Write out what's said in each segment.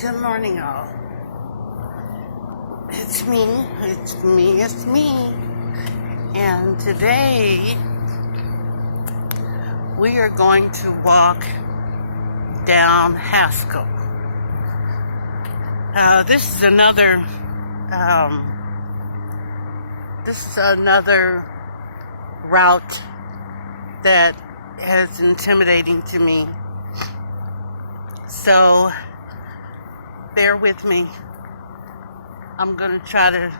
Good morning, all. It's me. And today we are going to walk down Haskell. This is another route that is intimidating to me. So bear with me. I'm gonna try to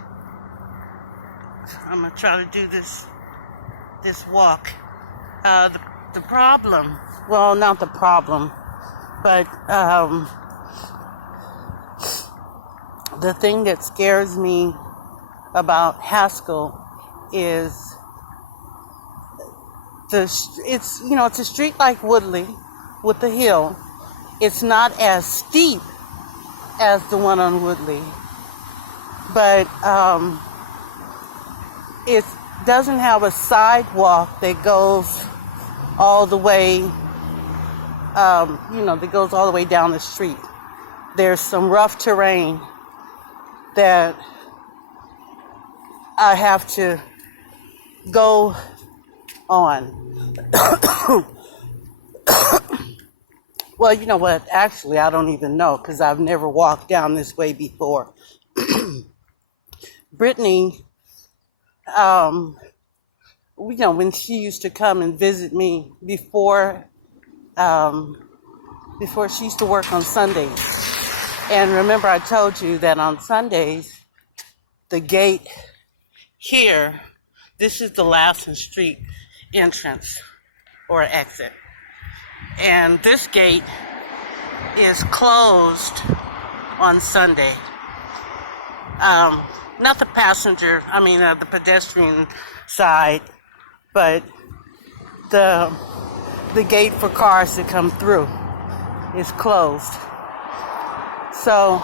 do this walk. The problem, well, not the problem, but the thing that scares me about Haskell is it's a street like Woodley with the hill. It's not as steep as the one on Woodley, but it doesn't have a sidewalk that goes all the way, that goes all the way down the street. There's some rough terrain that I have to go on. Well, you know what? Actually, I don't even know because I've never walked down this way before. Brittany, when she used to come and visit me before she used to work on Sundays. And remember, I told you that on Sundays, the gate here, this is the Lasson Street entrance or exit. And this gate is closed on Sunday. Not the the pedestrian side, but the gate for cars to come through is closed. So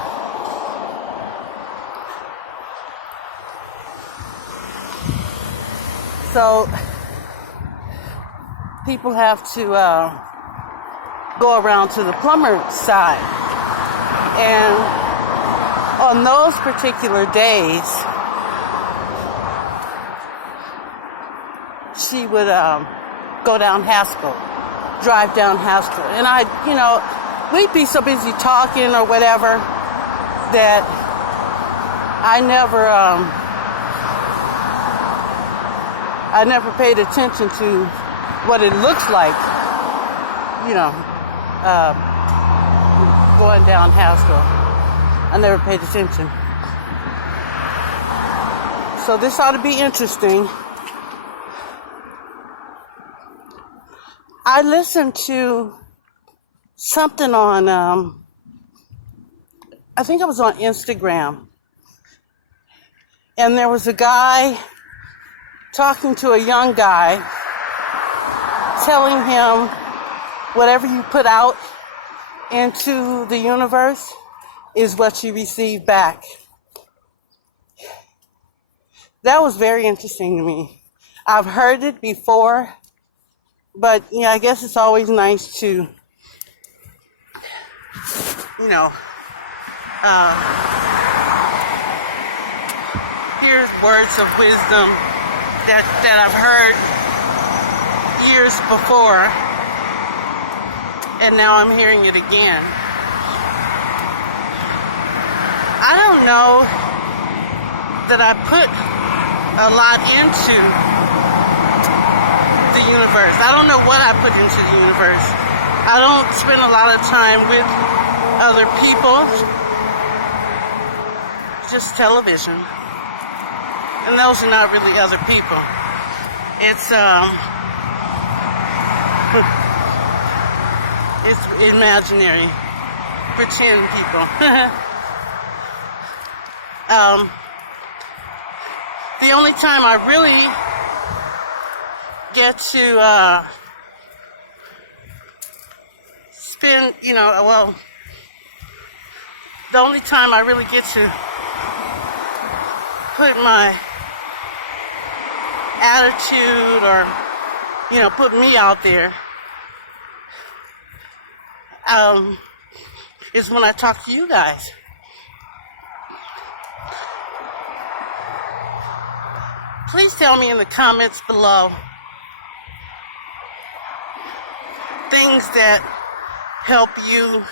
people have to go around to the plumber side. And on those particular days, she would go down Haskell, drive down Haskell. And we'd be so busy talking or whatever that I never paid attention to what it looks like, going down Haskell. I never paid attention. So this ought to be interesting. I listened to something on, I think it was on Instagram. And there was a guy talking to a young guy, telling him whatever you put out into the universe is what you receive back. That was very interesting to me. I've heard it before, but I guess it's always nice to, hear words of wisdom that I've heard years before, and now I'm hearing it again. I don't know that I put a lot into the universe. I don't know what I put into the universe. I don't spend a lot of time with other people. Just television. And those are not really other people. It's imaginary, pretend people. The only time I really get to spend, the only time I really get to put my attitude or, put me out there is when I talk to you guys. Please tell me in the comments below things that help you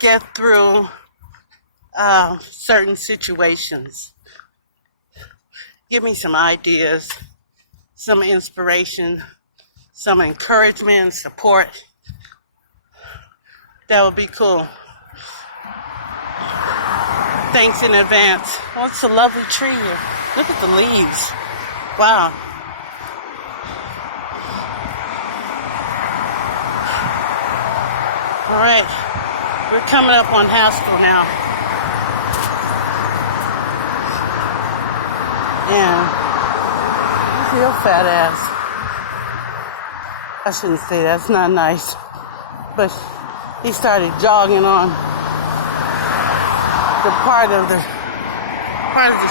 get through certain situations. Give me some ideas, some inspiration, some encouragement and support. That would be cool. Thanks in advance. Oh, it's a lovely tree here. Look at the leaves. Wow. All right. We're coming up on Haskell now. And he's real fat ass. I shouldn't say that. It's not nice. But he started jogging on the part of the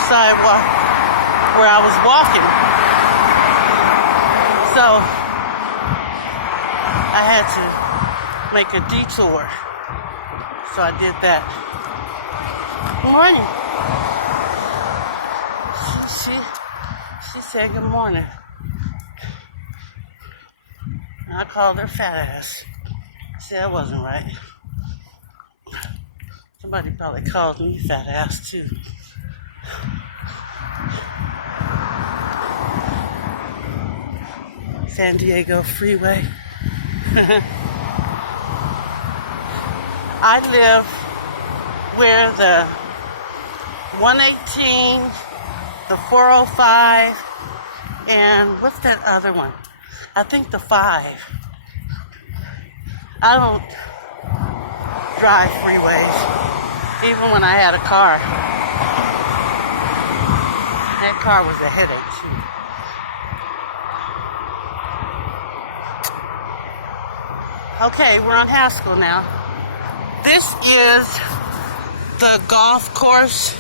sidewalk where I was walking. So I had to make a detour. So I did that. Good morning. She said good morning. I called her fat ass. See, that wasn't right. Somebody probably called me fat ass too. San Diego Freeway. I live where the 118, the 405, and what's that other one? I think the 5. I don't drive freeways, even when I had a car. That car was a headache too. Okay, we're on Haskell now. This is the golf course.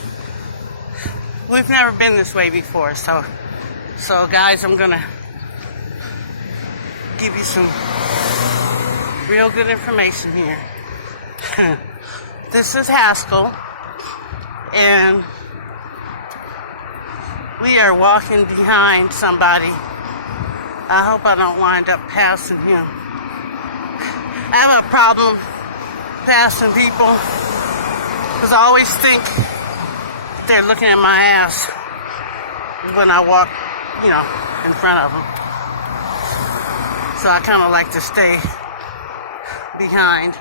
We've never been this way before, so guys, I'm gonna give you some real good information here. This is Haskell, and we are walking behind somebody. I hope I don't wind up passing him. I have a problem passing people because I always think they're looking at my ass when I walk, in front of them. So I kind of like to stay behind.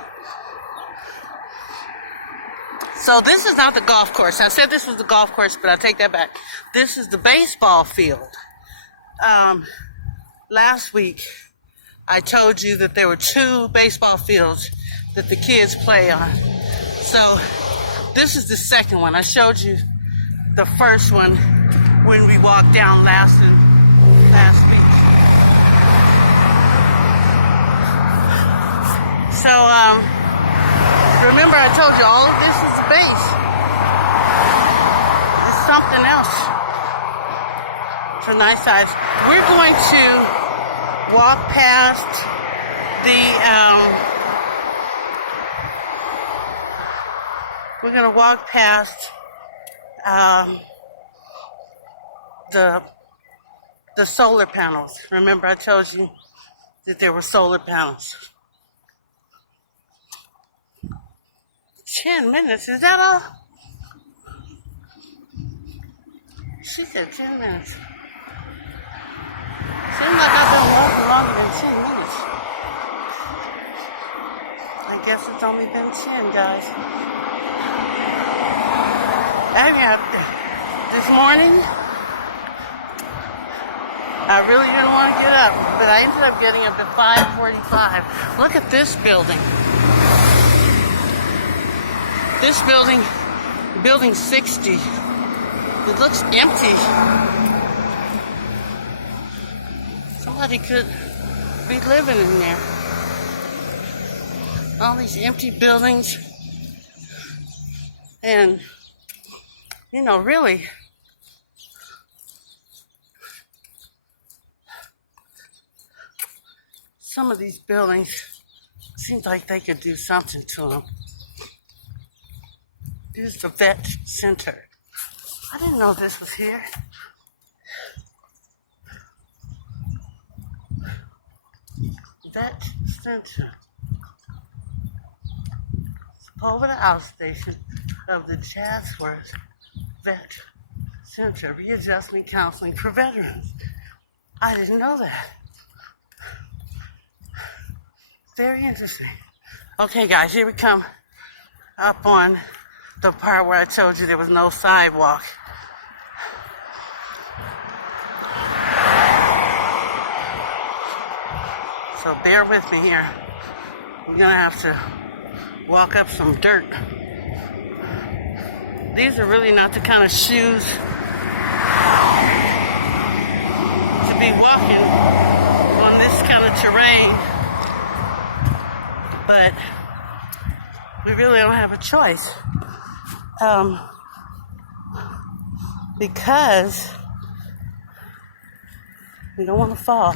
So this is not the golf course. I said this was the golf course, but I take that back. This is the baseball field. Last week, I told you that there were 2 baseball fields that the kids play on. So this is the second one. I showed you the first one when we walked down last week. So, remember I told you all of this is space. It's something else. It's a nice size. We're going to walk past the solar panels. Remember I told you that there were solar panels. 10 minutes, is that all? She said 10 minutes. Seems like I've been walking longer than 10 minutes. I guess it's only been 10, guys. This morning, I really didn't want to get up, but I ended up getting up at 5:45. Look at this building. This building 60. It looks empty. Somebody could be living in there. All these empty buildings. And, really, some of these buildings seems like they could do something to them. This is the vet center. I didn't know this was here. Vet center. It's over the outstation of the Chatsworth Vet Center, readjustment counseling for veterans. I didn't know that. Very interesting. Okay, guys, here we come up on the part where I told you there was no sidewalk. So bear with me here. We're gonna have to walk up some dirt. These are really not the kind of shoes to be walking on this kind of terrain, but we really don't have a choice because we don't want to fall.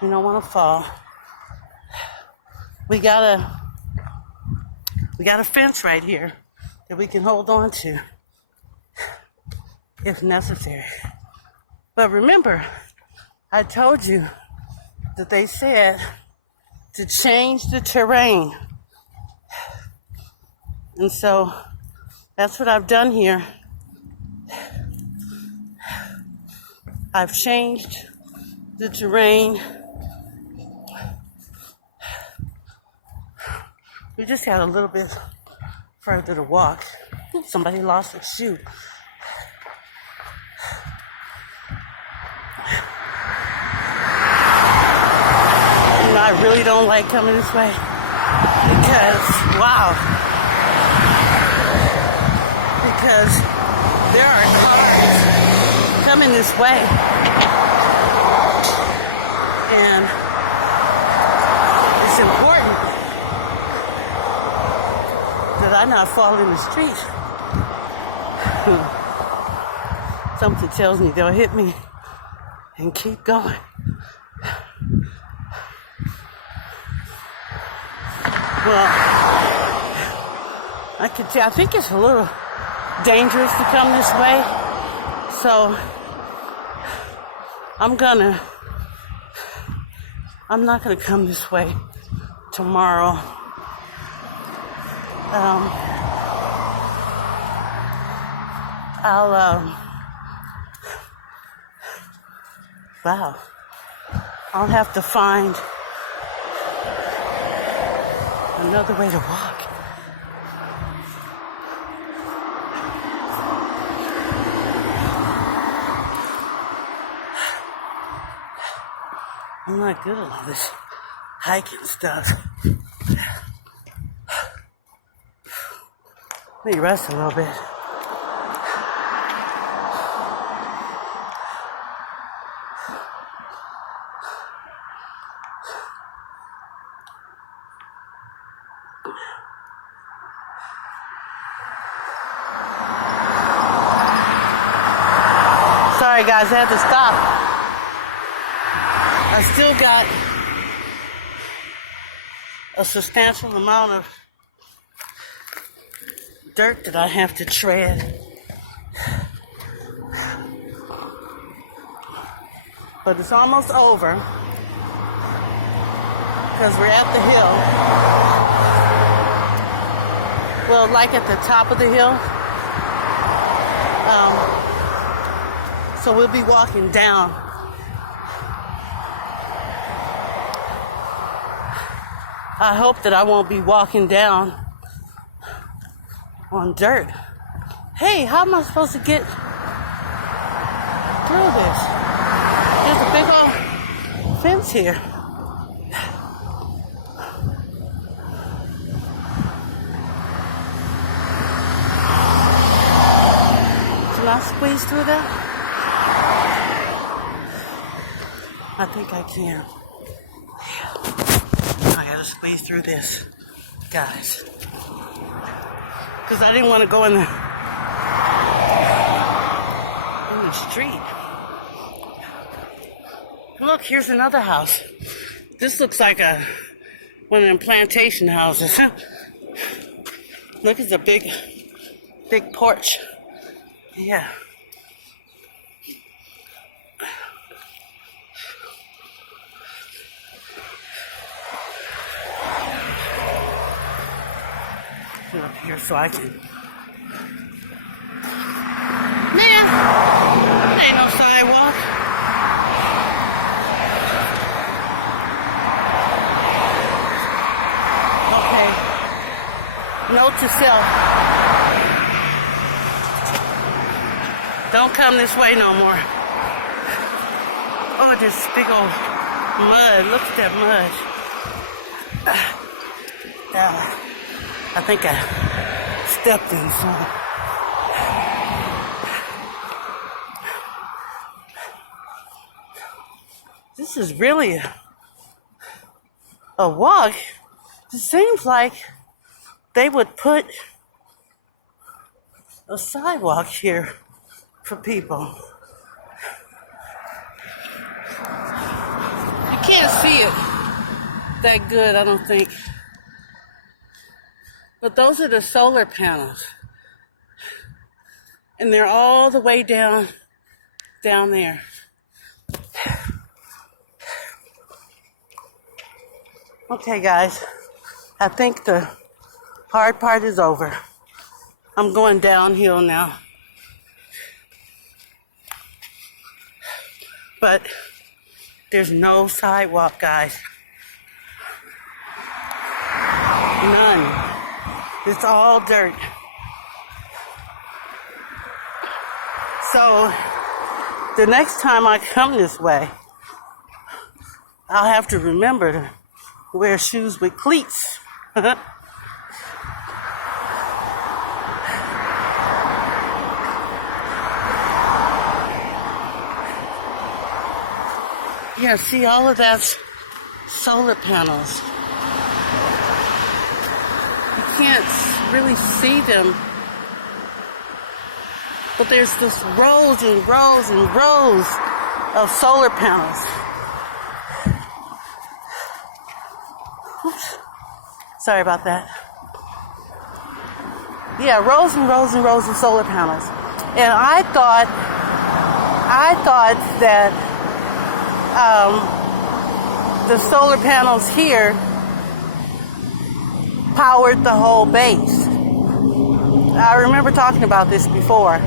We don't want to fall. We got a fence right here that we can hold on to if necessary. But remember, I told you that they said to change the terrain. And so that's what I've done here. I've changed the terrain. We just got a little bit further to walk. Somebody lost a shoe. You know, I really don't like coming this way because, wow. Because there are cars coming this way. And it's important that I not fall in the street. Something tells me they'll hit me and keep going. Well, I think it's a little dangerous to come this way. So I'm not gonna come this way tomorrow. I'll have to find another way to walk. I'm not good at all this hiking stuff. Let me rest a little bit. Sorry guys, I had to stop. I still got a substantial amount of dirt that I have to tread. But it's almost over because we're at the hill. Well, like at the top of the hill. So we'll be walking down. I hope that I won't be walking down on dirt. Hey, how am I supposed to get through this? There's a big old fence here. Can I squeeze through that? I think I can. Yeah. I gotta squeeze through this, guys. Because I didn't want to go in the street. Look, here's another house. This looks like one of them plantation houses. Look, it's a big porch. Yeah. Get up here so I can. Man, ain't no sidewalk. Okay. Note to self. Don't come this way no more. Oh, this big old mud. Look at that mud. I think I stepped in some. This is really a walk. It seems like they would put a sidewalk here for people. You can't see it that good, I don't think. But those are the solar panels. And they're all the way down there. Okay, guys, I think the hard part is over. I'm going downhill now. But there's no sidewalk, guys. None. It's all dirt. So the next time I come this way, I'll have to remember to wear shoes with cleats. Yeah, see, all of that's solar panels. You can't really see them, but there's just rows and rows and rows of solar panels. Oops. Sorry about that. Yeah, rows and rows and rows of solar panels. And I thought that the solar panels here powered the whole base. I remember talking about this before.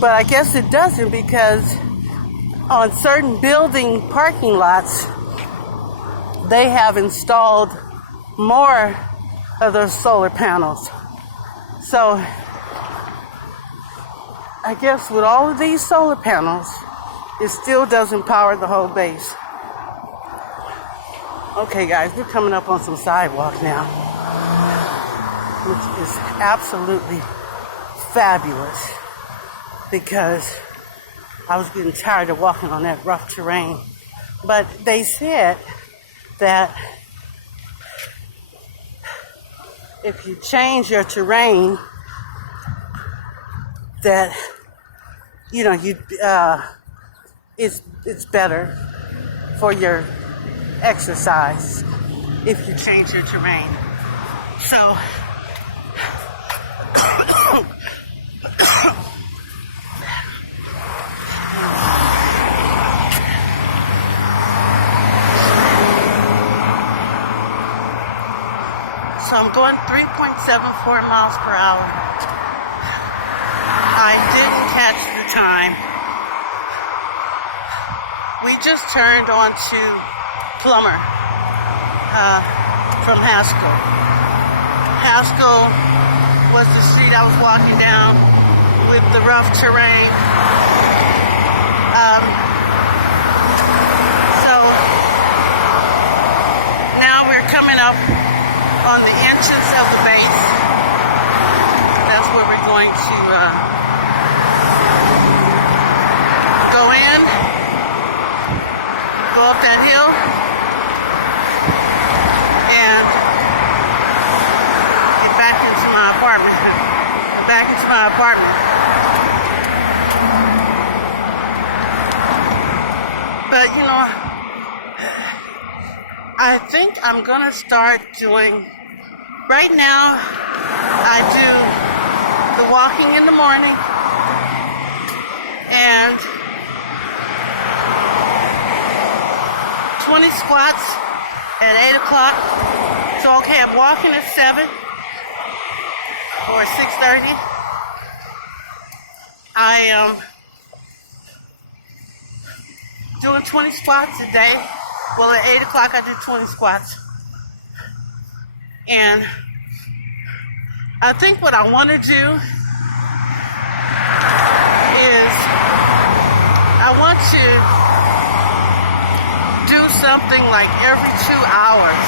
But I guess it doesn't, because on certain building parking lots, they have installed more of those solar panels. So I guess with all of these solar panels, it still doesn't power the whole base. Okay, guys, we're coming up on some sidewalk now, which is absolutely fabulous, because I was getting tired of walking on that rough terrain. But they said that if you change your terrain, that it's better for your exercise if you change your terrain. So I'm going 3.74 miles per hour. I didn't catch the time. We just turned onto Plummer from Haskell. Haskell was the street I was walking down with the rough terrain. So now we're coming up on the entrance of the base. That's where we're going to go in, go up that hill, and get back into my apartment. But you know, I think I'm gonna start doing, right now I do the walking in the morning and 20 squats at 8 o'clock. So okay, I'm walking at 7 or 6:30. I am doing 20 squats a day. Well, at 8 o'clock I do 20 squats. And I think what I want to do is I want to do something like every 2 hours.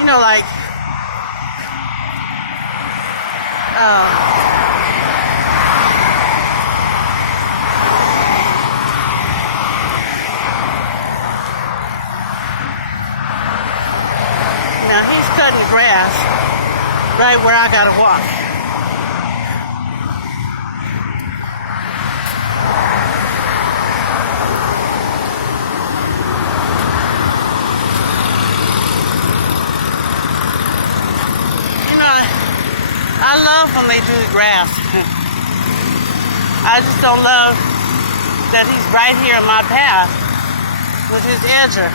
You know, like now he's cutting grass right where I gotta walk. You know, I love when they do the grass. I just don't love that he's right here in my path with his edger.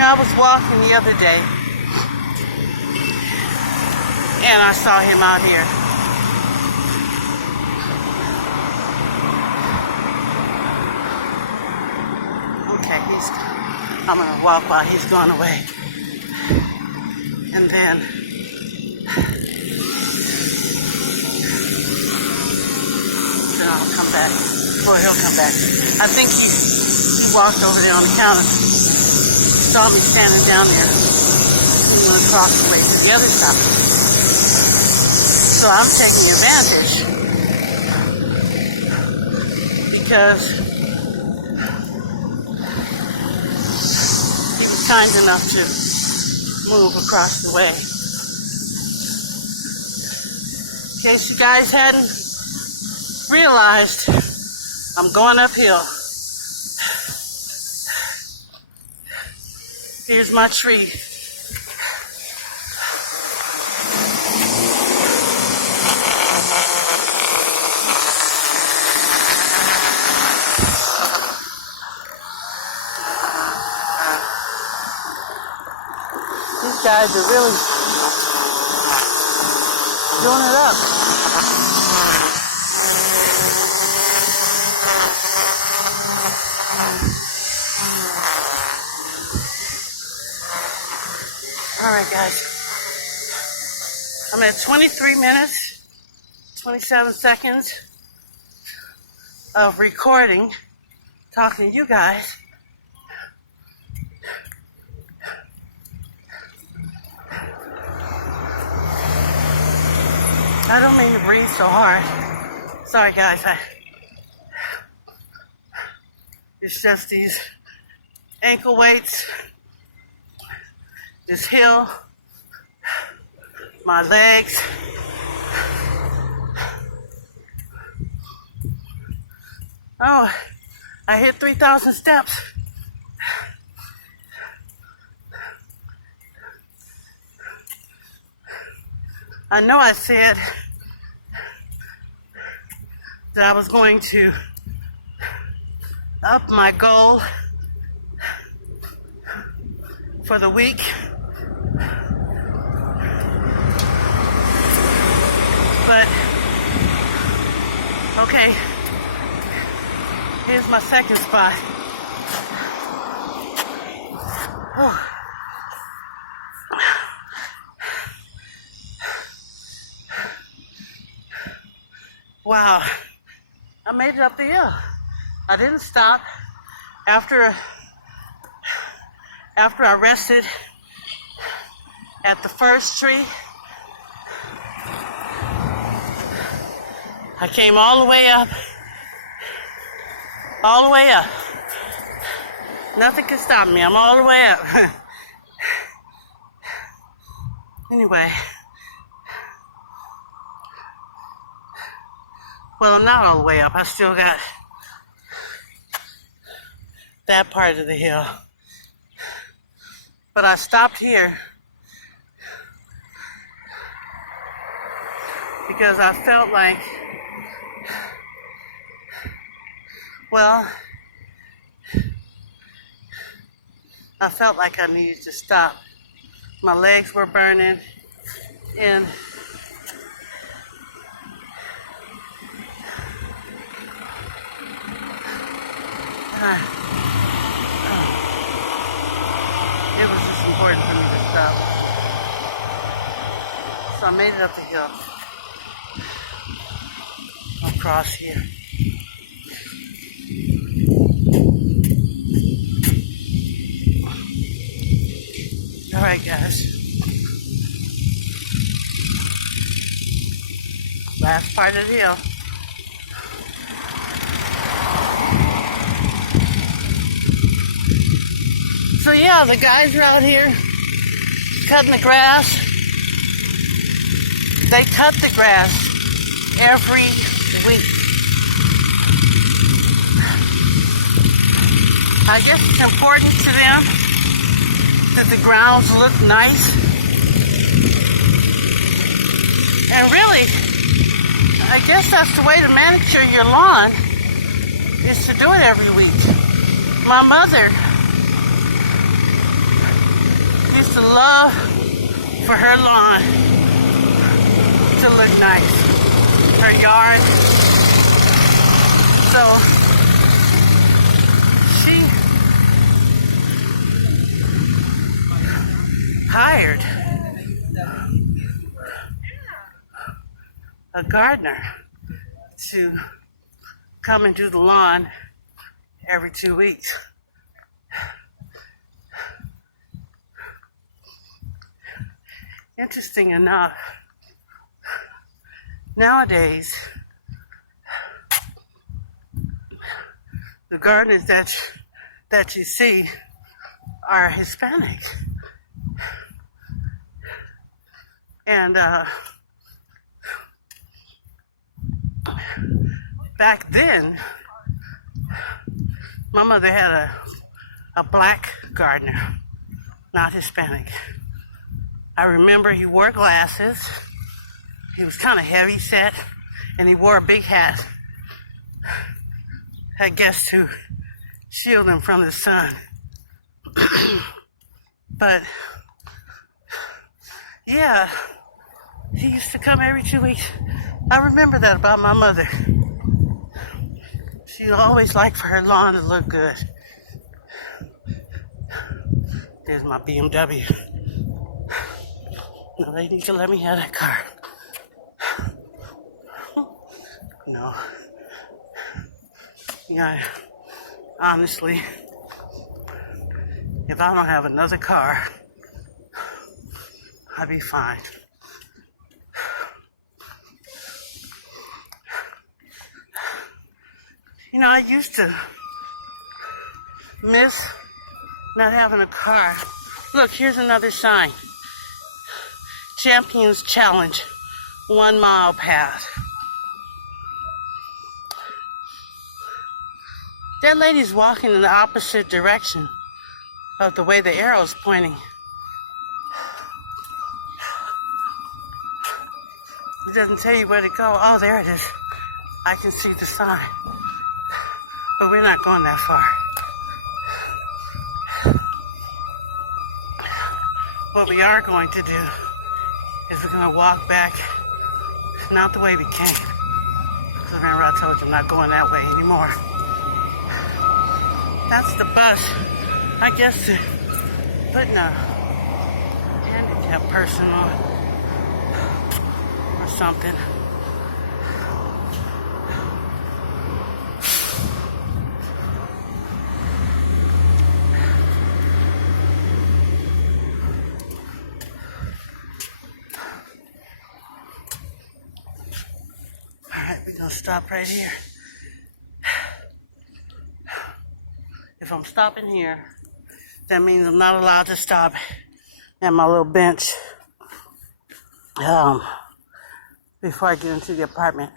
I was walking the other day and I saw him out here. Okay, I'm gonna walk while he's gone away. And then I'll come back, or he'll come back. I think he walked over there on the counter. Saw me standing down there. He went across the way to the other side. So I'm taking advantage because he was kind enough to move across the way. In case you guys hadn't realized, I'm going uphill. Here's my tree. These guys are really doing it up. All right, guys. I'm at 23 minutes, 27 seconds of recording, talking to you guys. I don't mean to breathe so hard. Sorry, guys. It's just these ankle weights, this hill, my legs. Oh, I hit 3,000 steps. I know I said that I was going to up my goal for the week. But, okay, here's my second spot. Oh. Wow, I made it up the hill. I didn't stop. After I rested at the first tree, I came all the way up All the way up. Nothing can stop me. I'm all the way up. Anyway. Well, I'm not all the way up. I still got that part of the hill. But I stopped here because I felt like, well, I felt like I needed to stop. My legs were burning, and it was just important for me to stop. So I made it up the hill, across here. All right, guys. Last part of the hill. So yeah, the guys are out here cutting the grass. They cut the grass every week. I guess it's important to them that the grounds look nice. And really, I guess that's the way to manicure your lawn, is to do it every week. My mother used to love for her lawn to look nice. Her yard. So she hired a gardener to come and do the lawn every 2 weeks. Interesting enough, nowadays, the gardeners that you see are Hispanic. And back then, my mother had a black gardener, not Hispanic. I remember he wore glasses. He was kind of heavy set, and he wore a big hat. I guess to shield him from the sun. But yeah, he used to come every 2 weeks. I remember that about my mother. She always liked for her lawn to look good. There's my BMW. No, they need to let me have that car. No. Yeah, honestly, if I don't have another car, I'll be fine. You know, I used to miss not having a car. Look, here's another sign. Champions Challenge, 1 mile path. That lady's walking in the opposite direction of the way the arrow's pointing. It doesn't tell you where to go. Oh, there it is. I can see the sign. But we're not going that far. What we are going to do is we're going to walk back, not the way we came. Because remember I told you I'm not going that way anymore. That's the bus, I guess, putting a handicapped person on or something. All right, we're gonna stop right here. If I'm stopping here, that means I'm not allowed to stop at my little bench before I get into the apartment.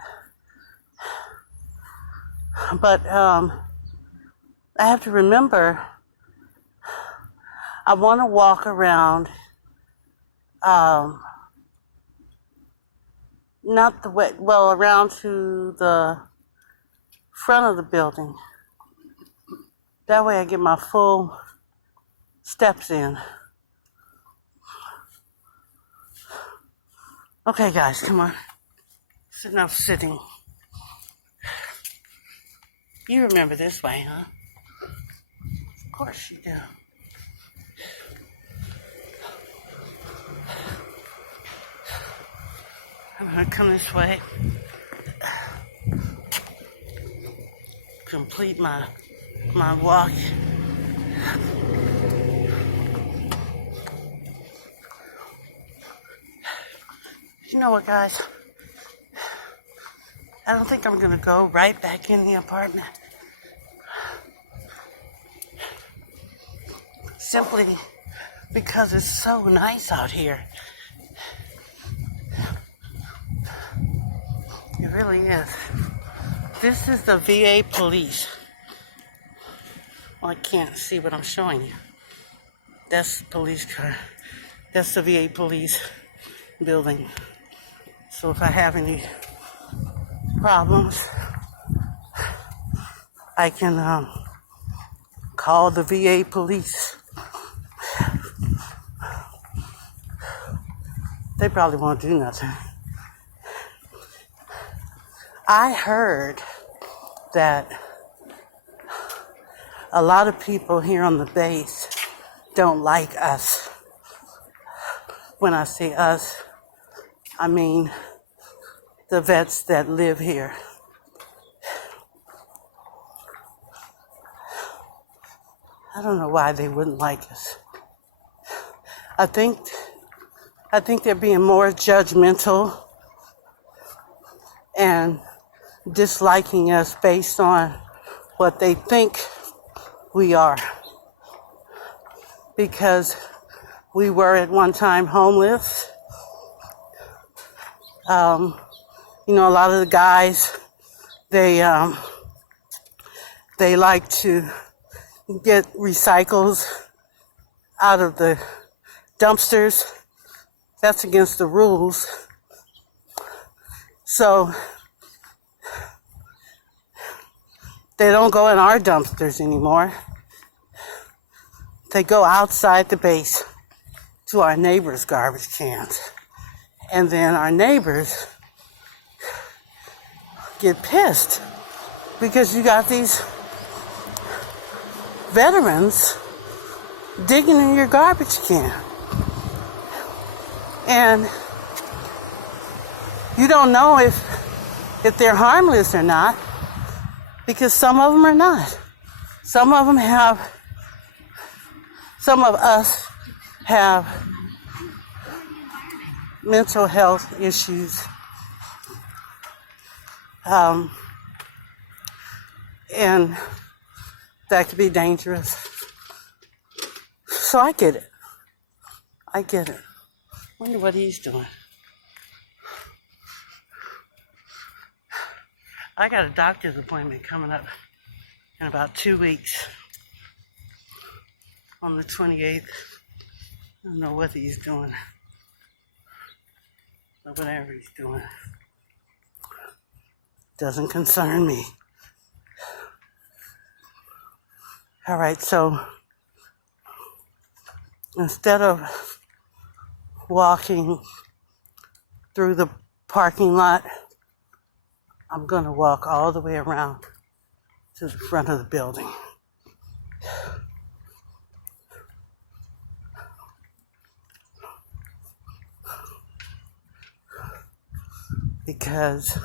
But I have to remember, I want to walk around, not the way, well, around to the front of the building. That way I get my full steps in. Okay, guys, come on. It's enough sitting. You remember this way, huh? Of course you do. I'm gonna come this way. Complete my walk. You know what, guys? I don't think I'm gonna go right back in the apartment. Simply because it's so nice out here. It really is. This is the VA police. Well, I can't see what I'm showing you. That's the police car. That's the VA police building. So if I have any problems, I can call the VA police. They probably won't do nothing. I heard that a lot of people here on the base don't like us. When I say us, I mean the vets that live here. I don't know why they wouldn't like us. I think they're being more judgmental and disliking us based on what they think we are. Because we were at one time homeless. You know, a lot of the guys, they like to get recycles out of the dumpsters. That's against the rules. So they don't go in our dumpsters anymore. They go outside the base to our neighbors' garbage cans. And then our neighbors get pissed because you got these veterans digging in your garbage can. And you don't know if they're harmless or not, because some of them are not. Some of us have mental health issues. And that could be dangerous. So I get it. Wonder what he's doing. I got a doctor's appointment coming up in about 2 weeks on the 28th. I don't know what he's doing, but whatever he's doing doesn't concern me. All right, so instead of walking through the parking lot, I'm going to walk all the way around to the front of the building. Because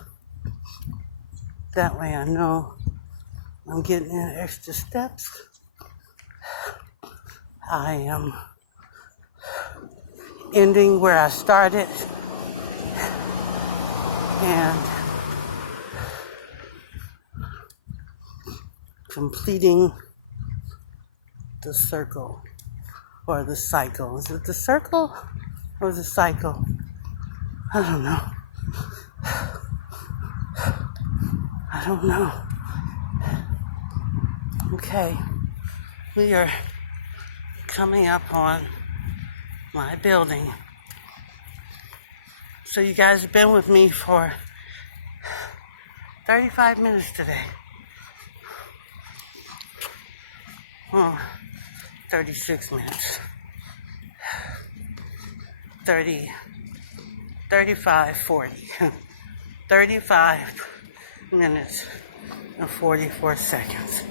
that way I know I'm getting in extra steps. I am ending where I started and completing the circle or the cycle. Is it the circle or the cycle? I don't know. I don't know. Okay, we are coming up on my building. So you guys have been with me for 35 minutes today. 36 minutes. 30, 35, 40. 35 minutes and 44 seconds.